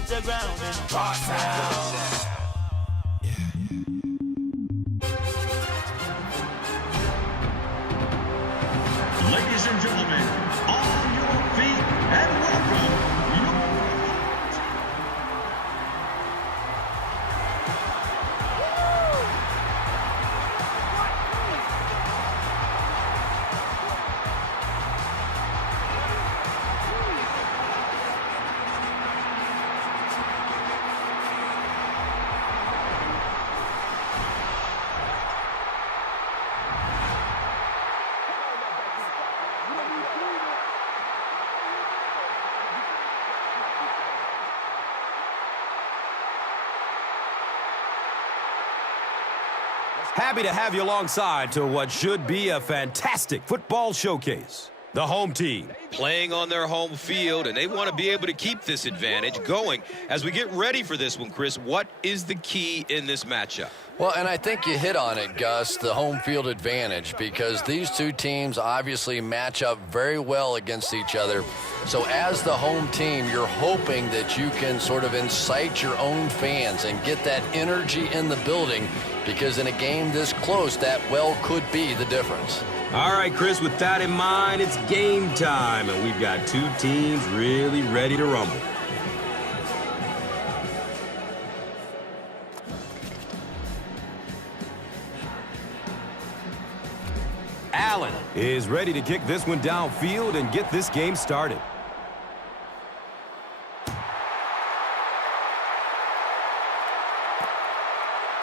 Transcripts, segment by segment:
hit the ground and pass out. Ladies and gentlemen, on your feet and welcome Happy to have you alongside to what should be a fantastic football showcase. The home team playing on their home field, and they want to be able to keep this advantage going. As we get ready for this one, Chris, what is the key in this matchup? Well, and I think you hit on it, Gus, the home field advantage, because these two teams obviously match up very well against each other. So as the home team, you're hoping that you can sort of incite your own fans and get that energy in the building, because in a game this close, that well could be the difference. All right, Chris, with that in mind, it's game time, and we've got two teams really ready to rumble. Allen is ready to kick this one downfield and get this game started.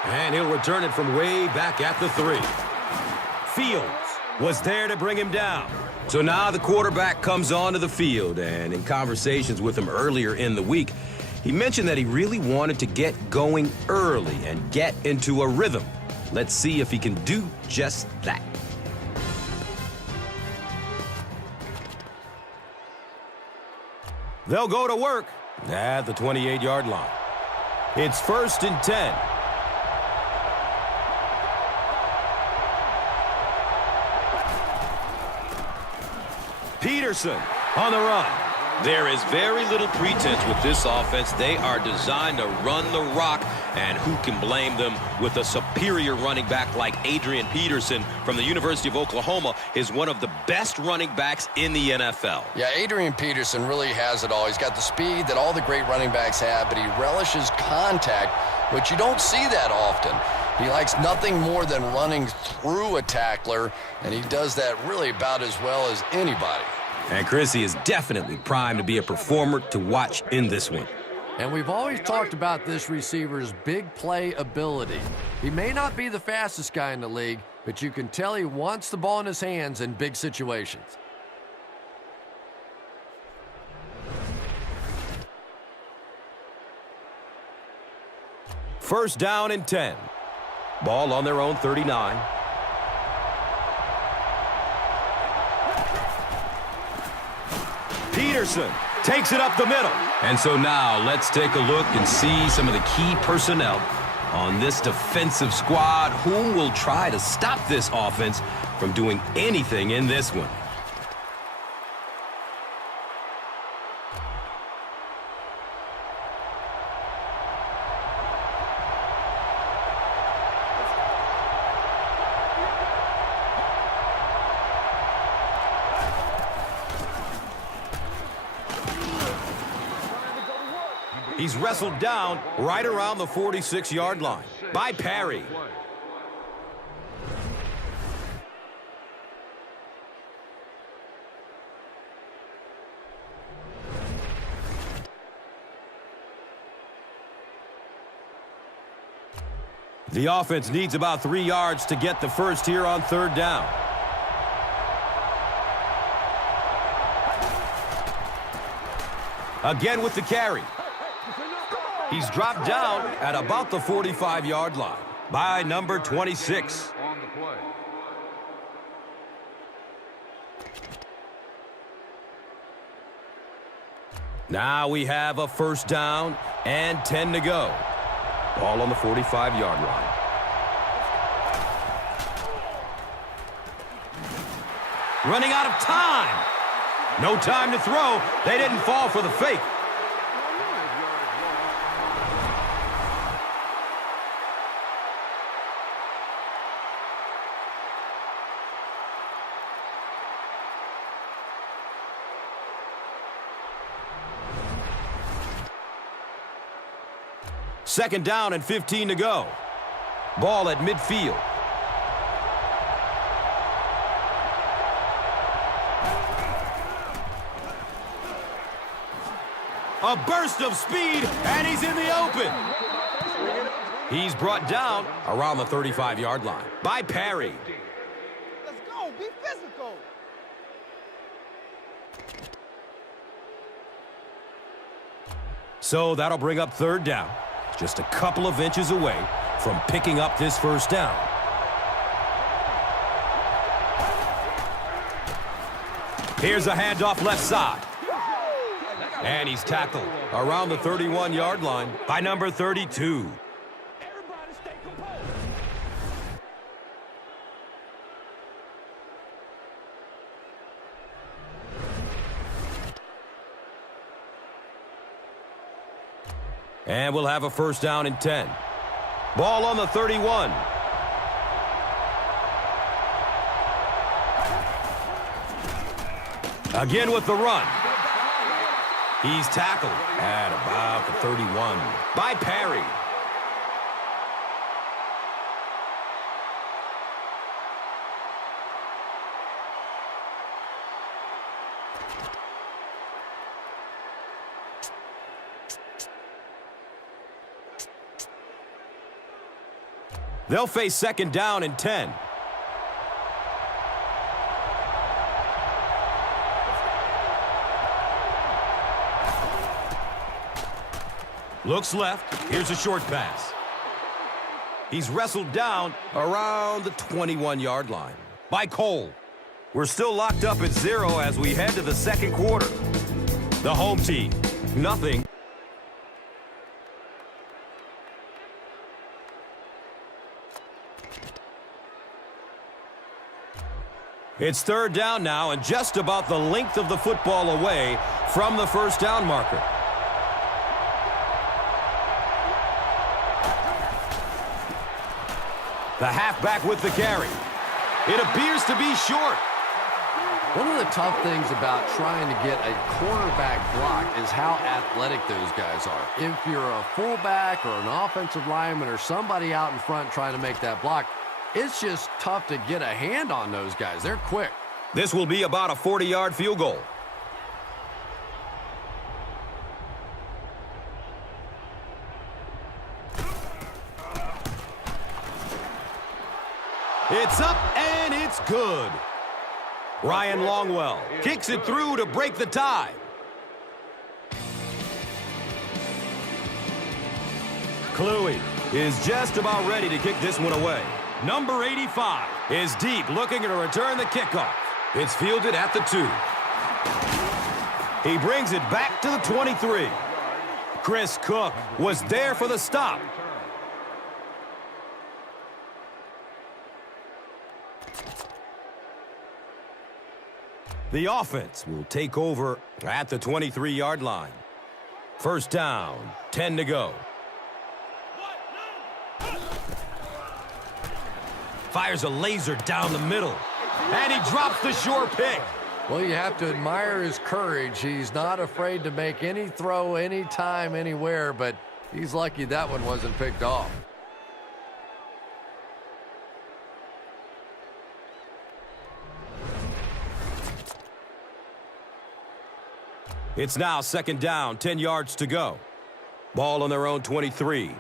And he'll return it from way back at the 3. Fields was there to bring him down. So now the quarterback comes onto the field, and in conversations with him earlier in the week, he mentioned that he really wanted to get going early and get into a rhythm. Let's see if he can do just that. They'll go to work at the 28-yard line. It's 1st and 10. Peterson on the run. There is very little pretense with this offense. They are designed to run the rock, and who can blame them with a superior running back like Adrian Peterson from the University of Oklahoma is one of the best running backs in the NFL. Yeah, Adrian Peterson really has it all. He's got the speed that all the great running backs have, but he relishes contact, which you don't see that often. He likes nothing more than running through a tackler, and he does that really about as well as anybody. And Chrissy is definitely primed to be a performer to watch in this one. And we've always talked about this receiver's big play ability. He may not be the fastest guy in the league, but you can tell he wants the ball in his hands in big situations. First down and 10. Ball on their own 39. Peterson takes it up the middle. And so now let's take a look and see some of the key personnel on this defensive squad, whom will try to stop this offense from doing anything in this one. He's wrestled down right around the 46-yard line by Perry. The offense needs about 3 yards to get the first here on 3rd down. Again with the carry. He's dropped down at about the 45-yard line by number 26. On the play. Now we have a 1st down and 10 to go. Ball on the 45-yard line. Running out of time. No time to throw. They didn't fall for the fake. Second down and 15 to go. Ball at midfield. A burst of speed, and he's in the open. He's brought down around the 35-yard line by Perry. Let's go. Be physical. So that'll bring up third down. Just a couple of inches away from picking up this first down. Here's a handoff left side. And he's tackled around the 31-yard line by number 32. And we'll have a first down and 10. Ball on the 31. Again with the run. He's tackled at about the 31 by Perry. They'll face second down and 10. Looks left. Here's a short pass. He's wrestled down around the 21-yard line by Cole. We're still locked up at 0 as we head to the second quarter. The home team, nothing. It's third down now and just about the length of the football away from the first down marker. The halfback with the carry. It appears to be short. One of the tough things about trying to get a cornerback block is how athletic those guys are. If you're a fullback or an offensive lineman or somebody out in front trying to make that block, it's just tough to get a hand on those guys. They're quick. This will be about a 40-yard field goal. It's up and it's good. Ryan Longwell kicks it through to break the tie. Kluwe is just about ready to kick this one away. Number 85 is deep, looking to return the kickoff. It's fielded at the 2. He brings it back to the 23. Chris Cook was there for the stop. The offense will take over at the 23-yard line. First down, 10 to go. Fires a laser down the middle, and he drops the sure pick. Well, you have to admire his courage. He's not afraid to make any throw, anytime, anywhere, but he's lucky that one wasn't picked off. It's now second down, 10 yards to go. Ball on their own 23.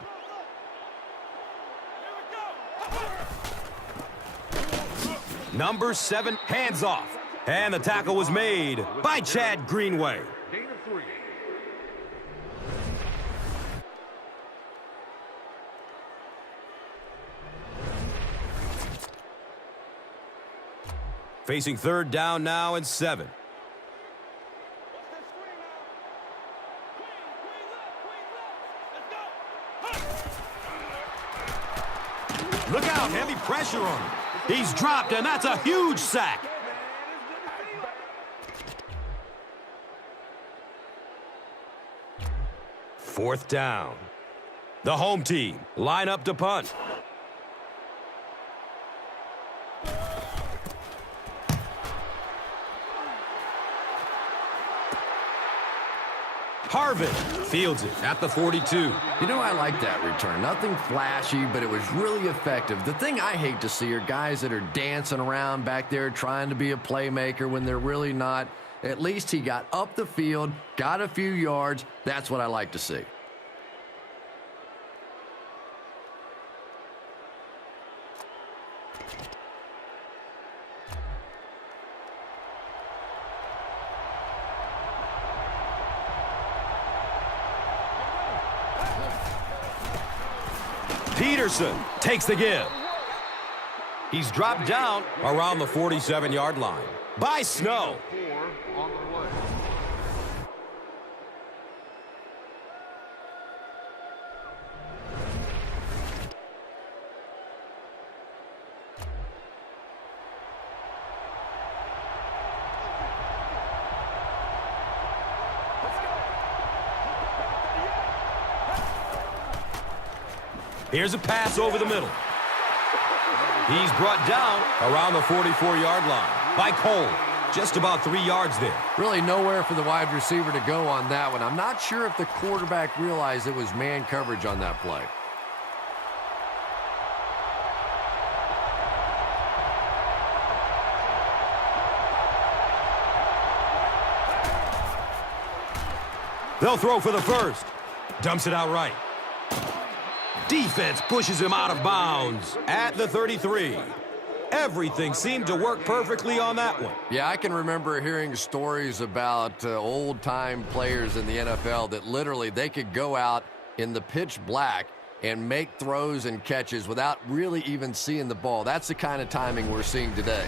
Number 7, hands off. And the tackle was made by Chad Greenway. Facing third down now and 7. Look out, heavy pressure on him. He's dropped, and that's a huge sack. Fourth down. The home team line up to punt. Harvin Fields it at the 42. You know, I like that return. Nothing flashy, but it was really effective. The thing I hate to see are guys that are dancing around back there trying to be a playmaker when they're really not. At least he got up the field, got a few yards. That's what I like to see. Peterson takes the give. He's dropped down around the 47-yard line by Snow. Here's a pass over the middle. He's brought down around the 44-yard line by Cole. Just about 3 yards there. Really nowhere for the wide receiver to go on that one. I'm not sure if the quarterback realized it was man coverage on that play. They'll throw for the first. Dumps it out right. Defense pushes him out of bounds at the 33. Everything seemed to work perfectly on that one. Yeah, I can remember hearing stories about old-time players in the NFL that literally they could go out in the pitch black and make throws and catches without really even seeing the ball. That's the kind of timing we're seeing today.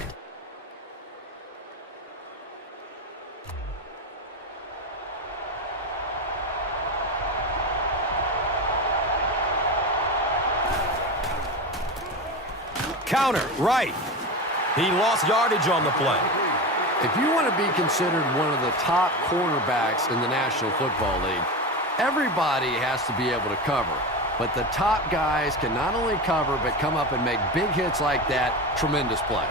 Counter, right. He lost yardage on the play. If you want to be considered one of the top cornerbacks in the National Football League, everybody has to be able to cover. But the top guys can not only cover, but come up and make big hits like that. Tremendous play.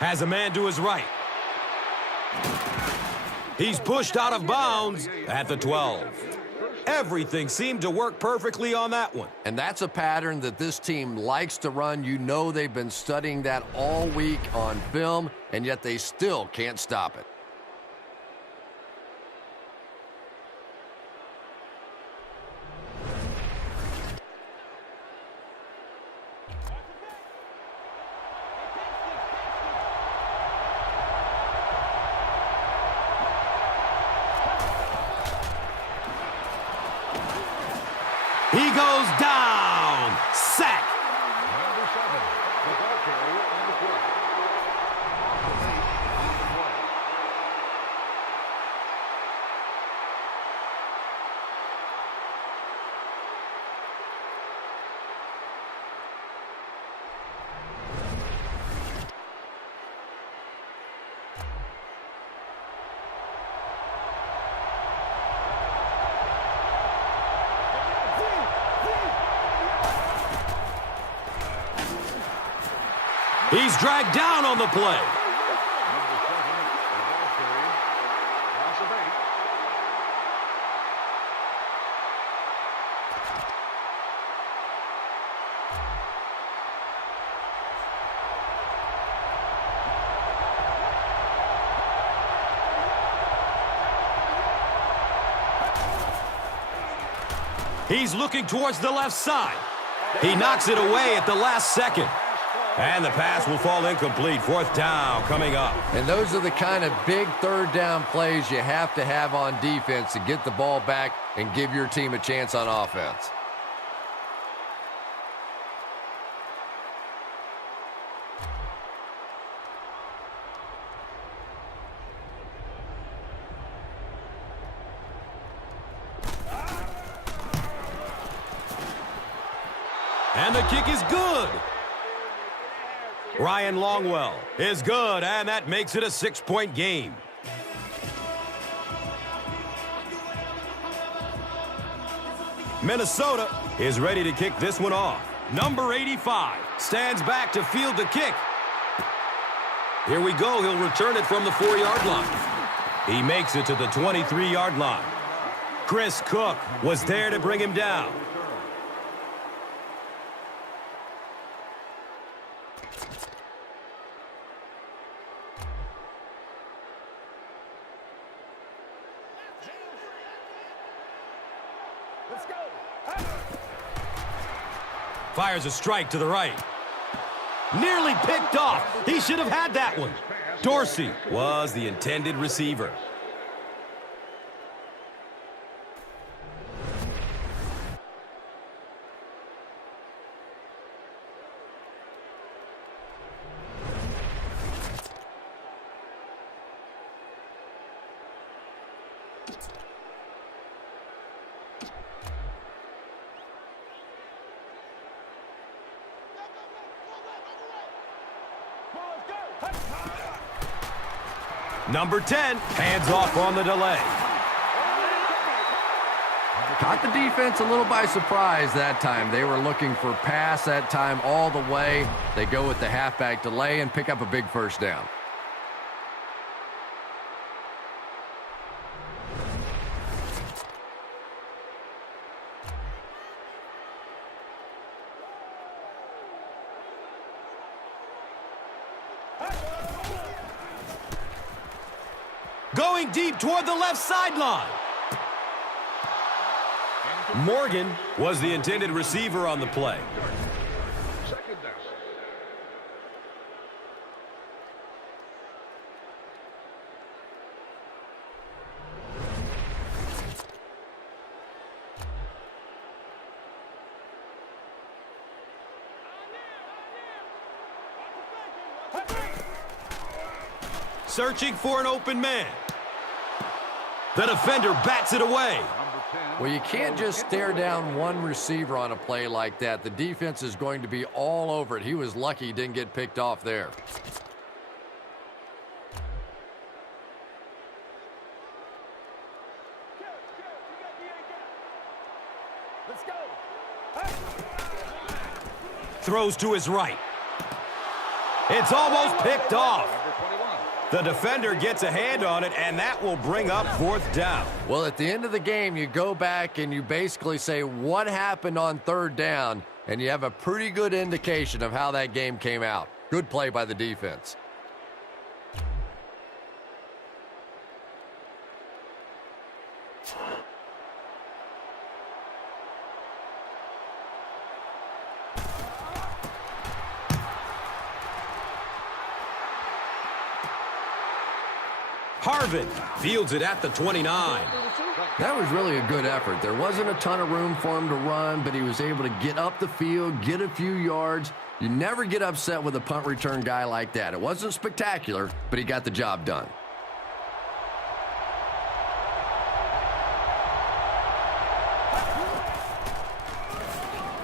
Has a man to his right. He's pushed out of bounds at the 12. Everything seemed to work perfectly on that one. And that's a pattern that this team likes to run. You know they've been studying that all week on film, and yet they still can't stop it. He goes down. Sack. Number 7, the ball carrier on the play. He's dragged down on the play. Number 7, the ball carrier, loss of 8. He's looking towards the left side. He knocks it away at the last second. And the pass will fall incomplete. 4th down coming up. And those are the kind of big third down plays you have to have on defense to get the ball back and give your team a chance on offense. And the kick is good. Ryan Longwell is good, and that makes it a 6-point game. Minnesota is ready to kick this one off. Number 85 stands back to field the kick. Here we go. He'll return it from the 4-yard line. He makes it to the 23-yard line. Chris Cook was there to bring him down. Let's go. Fires a strike to the right. Nearly picked off. He should have had that one. Dorsey was the intended receiver. Number 10, hands off on the delay. Caught the defense a little by surprise that time. They were looking for pass that time all the way. They go with the halfback delay and pick up a big first down. Going deep toward the left sideline. Morgan was the intended receiver on the play. Second down. Searching for an open man. The defender bats it away. Well, you can't just stare down one receiver on a play like that. The defense is going to be all over it. He was lucky he didn't get picked off there. Let's go. Throws to his right. It's almost picked off. The defender gets a hand on it, and that will bring up fourth down. Well, at the end of the game, you go back and you basically say what happened on third down, and you have a pretty good indication of how that game came out. Good play by the defense. Harvin fields it at the 29. That was really a good effort. There wasn't a ton of room for him to run, but he was able to get up the field, get a few yards. You never get upset with a punt return guy like that. It wasn't spectacular, but he got the job done.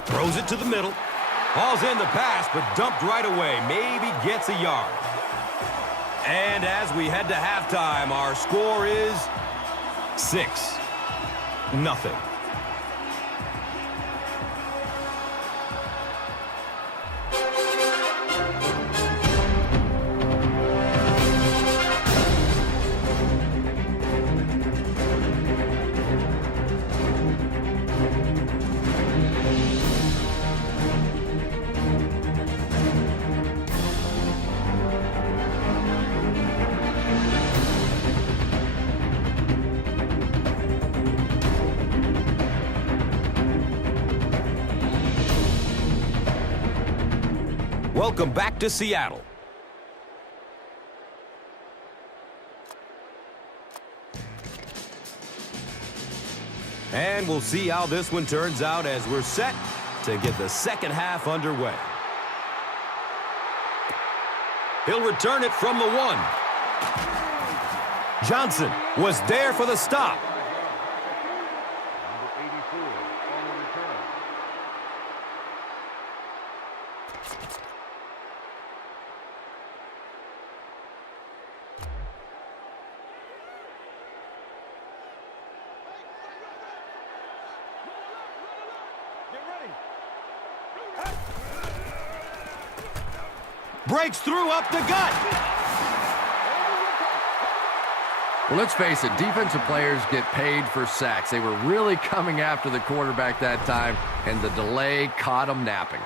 Throws it to the middle. Ball's in the pass, but dumped right away. Maybe gets a yard. And as we head to halftime, our score is 6-0. Welcome back to Seattle. And we'll see how this one turns out as we're set to get the second half underway. He'll return it from the 1. Johnson was there for the stop. Number 84 on the return. Breaks through up the gut. Well, let's face it, defensive players get paid for sacks. They were really coming after the quarterback that time, and the delay caught them napping.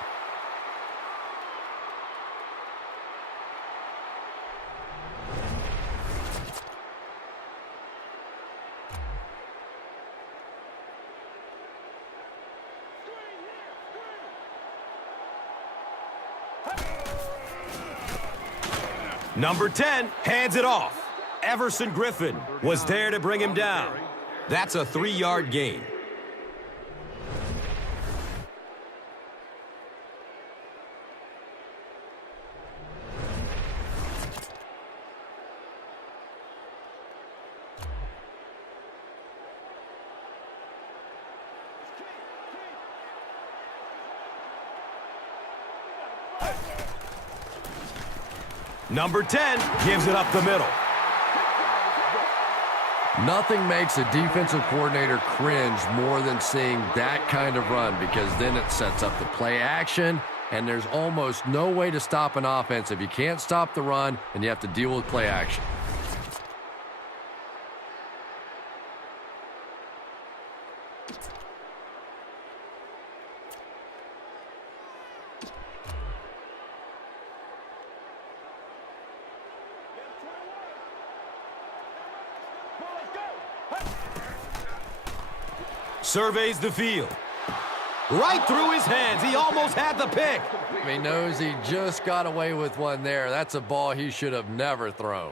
Number 10 hands it off. Everson Griffin was there to bring him down. That's a 3-yard gain. Number 10 gives it up the middle. Nothing makes a defensive coordinator cringe more than seeing that kind of run, because then it sets up the play action, and there's almost no way to stop an offense if you can't stop the run and you have to deal with play action. Surveys the field. Right through his hands. He almost had the pick. He knows he just got away with one there. That's a ball he should have never thrown.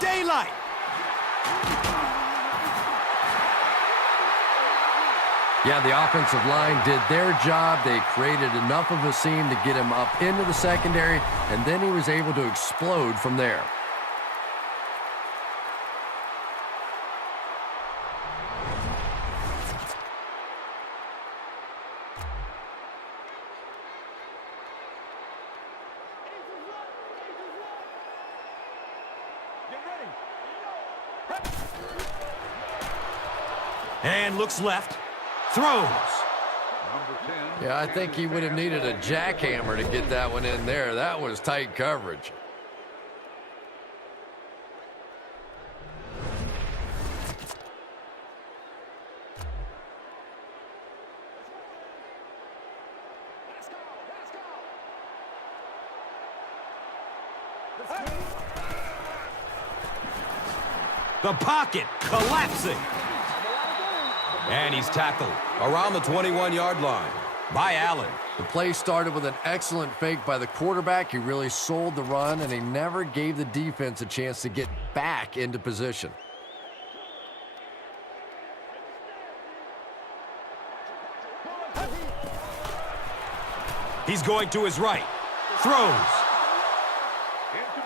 Daylight. Yeah, the offensive line did their job. They created enough of a seam to get him up into the secondary, and then he was able to explode from there. And looks left. Throws. Yeah, I think he would have needed a jackhammer to get that one in there. That was tight coverage. The pocket collapsing. And he's tackled around the 21-yard line by Allen. The play started with an excellent fake by the quarterback. He really sold the run, and he never gave the defense a chance to get back into position. He's going to his right. Throws.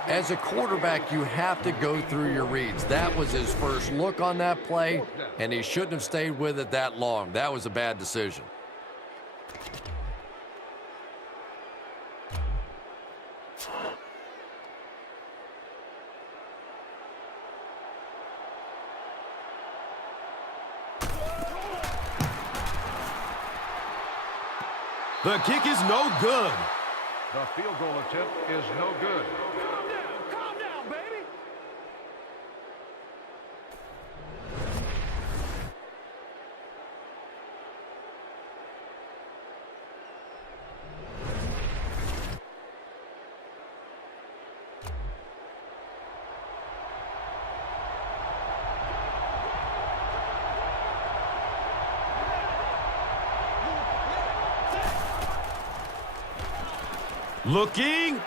As a quarterback, you have to go through your reads. That was his first look on that play, and he shouldn't have stayed with it that long. That was a bad decision. The kick is no good. The field goal attempt is no good. Calm down, baby. Looking.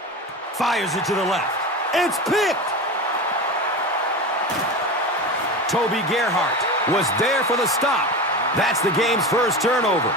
Fires it to the left. It's picked. Toby Gerhart was there for the stop. That's the game's first turnover.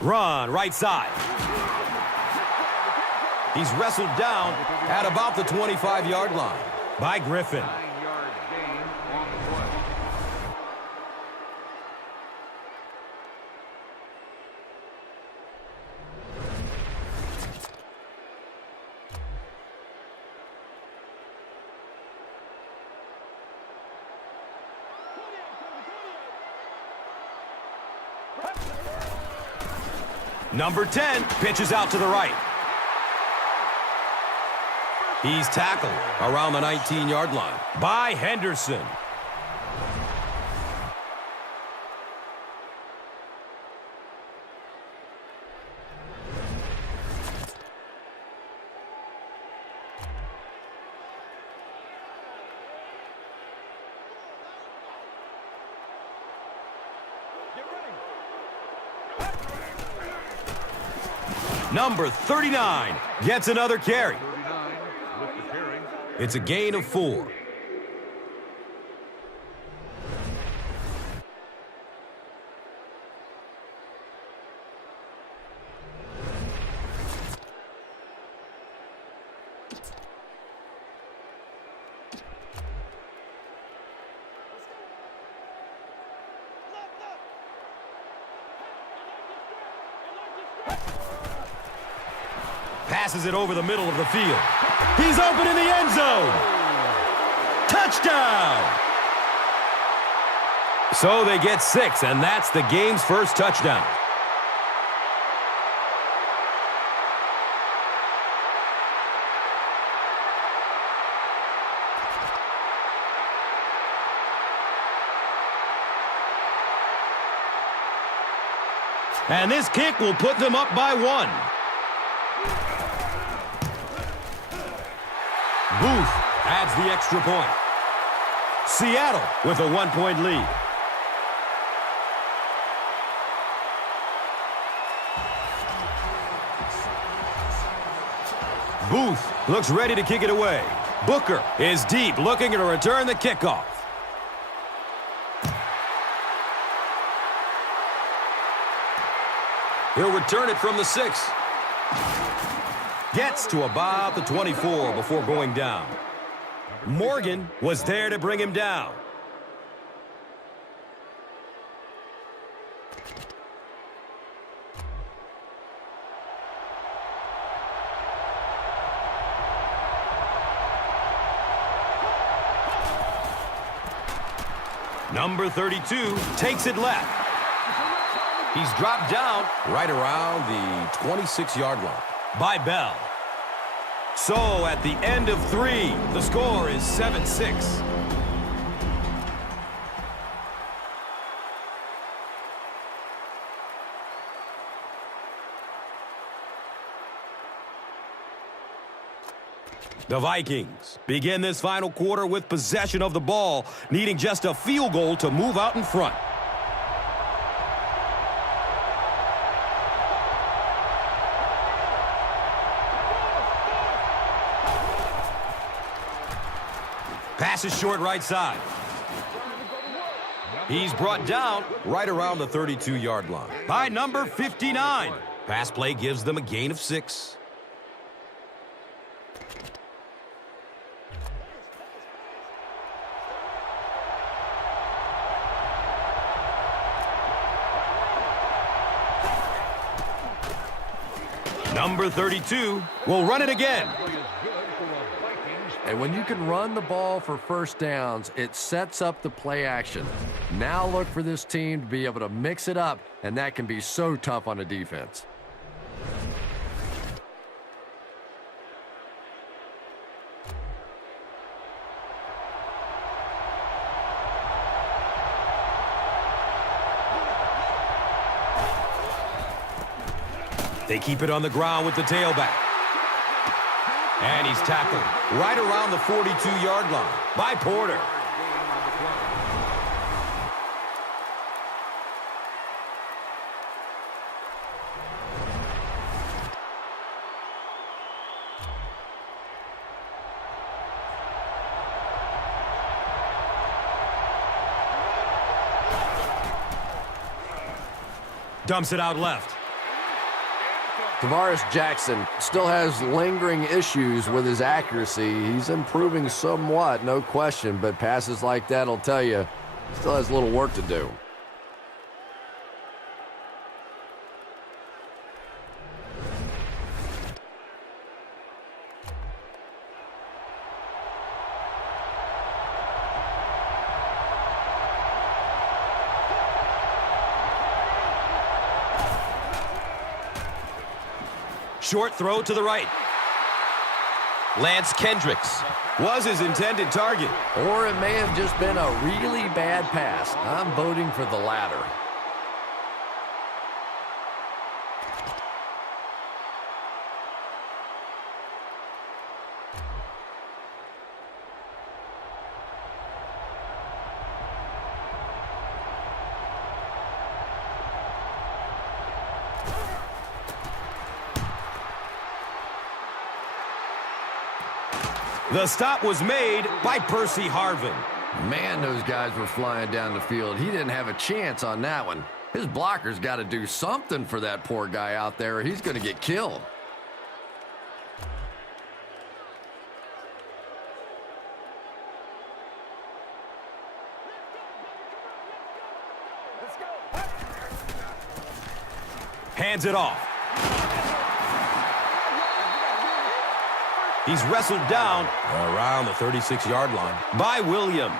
Run, right side. He's wrestled down at about the 25-yard line by Griffin. 9-yard gain on the play. Number 10 pitches out to the right. He's tackled around the 19-yard line by Henderson. Number 39 gets another carry. 39 with the carry. It's a gain of 4. Passes it over the middle of the field. He's open in the end zone. Touchdown! So they get 6, and that's the game's first touchdown. And this kick will put them up by 1. Booth adds the extra point. Seattle with a 1-point lead. Booth looks ready to kick it away. Booker is deep, looking to return the kickoff. He'll return it from the 6. Gets to about the 24 before going down. Morgan was there to bring him down. Number 32 takes it left. He's dropped down right around the 26-yard line by Bell. So at the end of 3, the score is 7-6. The Vikings begin this final quarter with possession of the ball, needing just a field goal to move out in front. Pass is short right side. He's brought down right around the 32-yard line by number 59. Pass play gives them a gain of 6. Number 32 will run it again. And when you can run the ball for first downs, it sets up the play action. Now look for this team to be able to mix it up, and that can be so tough on a defense. They keep it on the ground with the tailback. And he's tackled right around the 42-yard line by Porter. Dumps it out left. Tavares Jackson still has lingering issues with his accuracy. He's improving somewhat, no question, but passes like that will tell you he still has a little work to do. Short throw to the right. Lance Kendricks Was his intended target. Or it may have just been a really bad pass. I'm voting for the latter. The stop was made by Percy Harvin. Man, those guys were flying down the field. He didn't have a chance on that one. His blocker's got to do something for that poor guy out there, or he's going to get killed. Hands it off. He's wrestled down around the 36-yard line by Williams.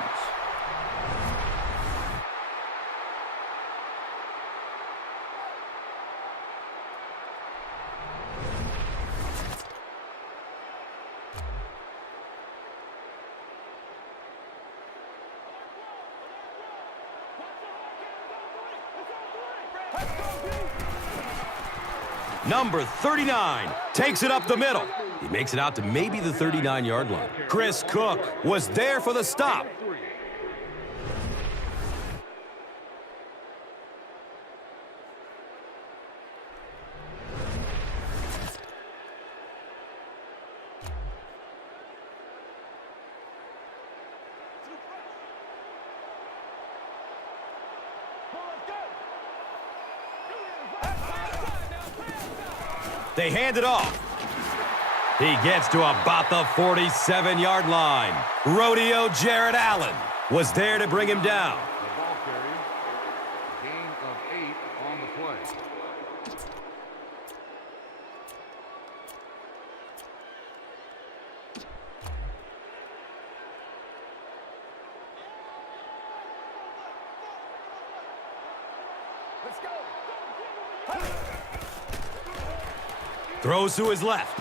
Number 39 takes it up the middle. He makes it out to maybe the 39-yard line. Chris Cook was there for the stop. They hand it off. He gets to about the 47-yard line. Rodeo Jared Allen was there to bring him down. The ball carrier. Gain of 8 on the play. Throws to his left.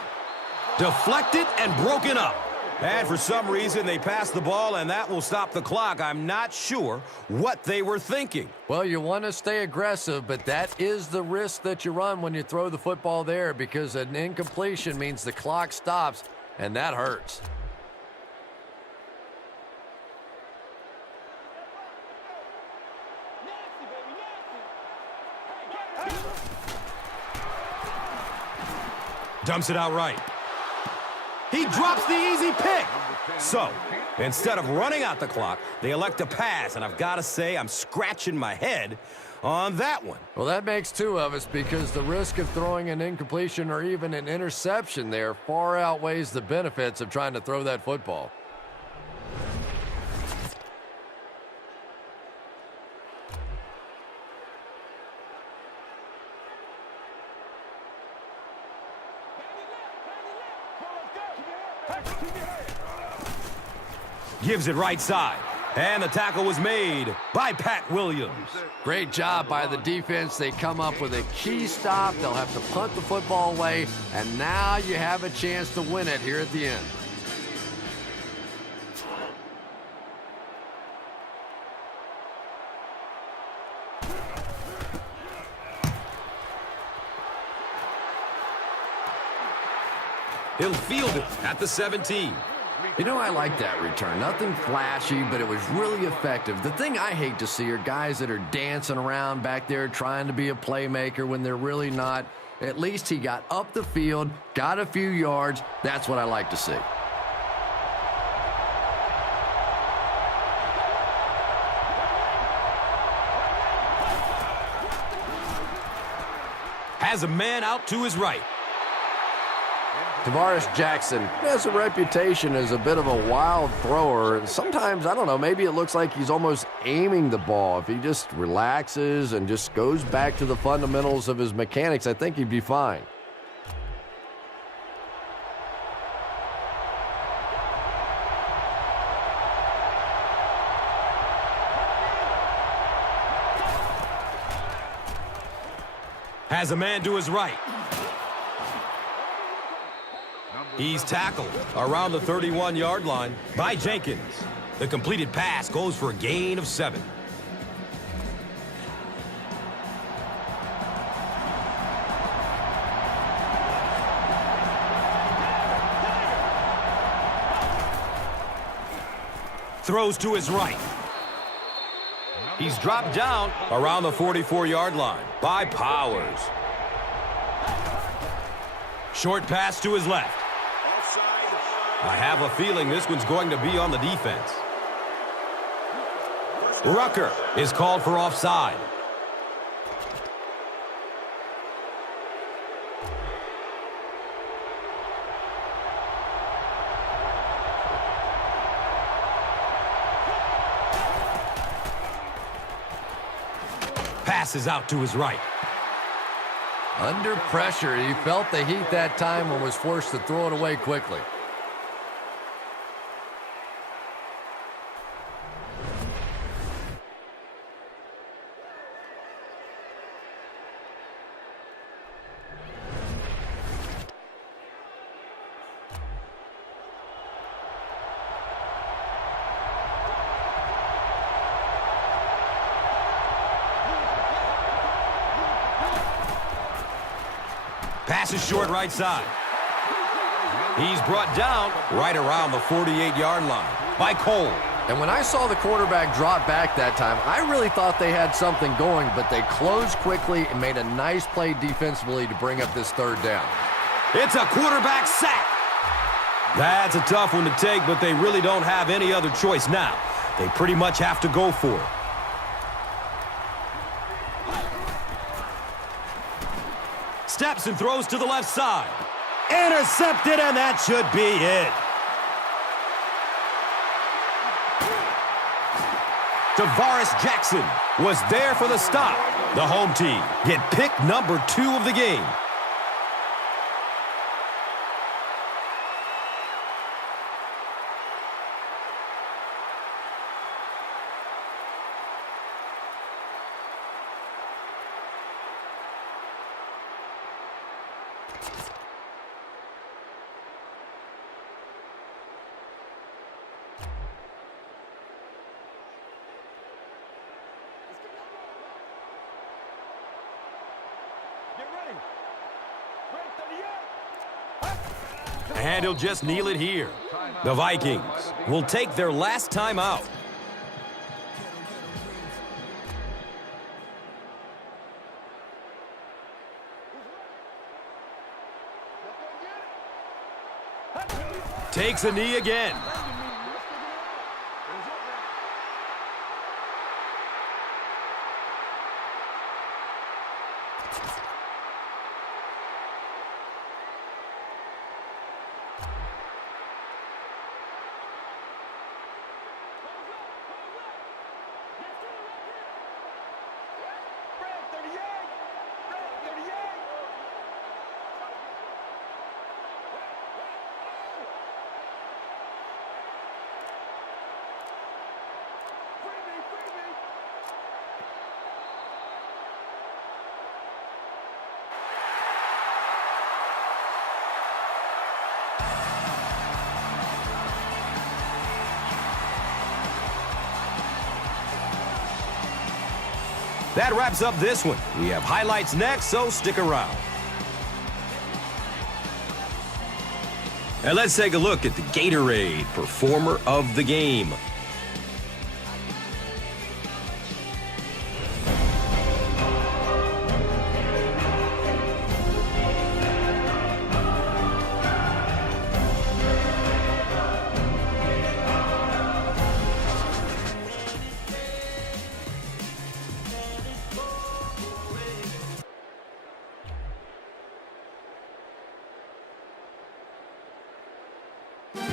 Deflected and broken up. And for some reason, they passed the ball, and that will stop the clock. I'm not sure what they were thinking. Well, you want to stay aggressive, but that is the risk that you run when you throw the football there, because an incompletion means the clock stops, and that hurts. Dumps it out right. He drops the easy pick. So, instead of running out the clock, they elect to pass, and I've got to say I'm scratching my head on that one. Well, that makes two of us, because the risk of throwing an incompletion or even an interception there far outweighs the benefits of trying to throw that football. Gives it right side. And the tackle was made by Pat Williams. Great job by the defense. They come up with a key stop. They'll have to punt the football away, and now you have a chance to win it here at the end. He'll field it at the 17. You know, I like that return. Nothing flashy, but it was really effective. The thing I hate to see are guys that are dancing around back there trying to be a playmaker when they're really not. At least he got up the field, got a few yards. That's what I like to see. has a man out to his right. Tavares Jackson has a reputation as a bit of a wild thrower. And sometimes, I don't know, maybe it looks like he's almost aiming the ball. If he just relaxes and just goes back to the fundamentals of his mechanics, I think he'd be fine. Has a man to his right. He's tackled around the 31-yard line by Jenkins. The completed pass goes for a gain of 7. Throws to his right. He's dropped down around the 44-yard line by Powers. Short pass to his left. I have a feeling this one's going to be on the defense. Rucker is called for offside. Passes out to his right. Under pressure, he felt the heat that time and was forced to throw it away quickly. Pass is short right side. He's brought down right around the 48-yard line by Cole. And when I saw the quarterback drop back that time, I really thought they had something going, but they closed quickly and made a nice play defensively to bring up this third down. It's a quarterback sack. That's a tough one to take, but they really don't have any other choice now. They pretty much have to go for it. Steps and throws to the left side. Intercepted, and that should be it. Tavares Jackson was there for the stop. The home team get pick number 2 of the game. And he'll just kneel it here. The Vikings will take their last time out. Takes a knee again. That wraps up this one. We have highlights next, so stick around. And let's take a look at the Gatorade Performer of the Game.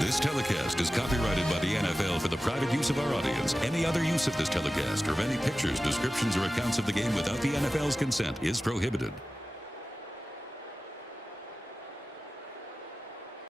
This telecast is copyrighted by the NFL for the private use of our audience. Any other use of this telecast or of any pictures, descriptions, or accounts of the game without the NFL's consent is prohibited.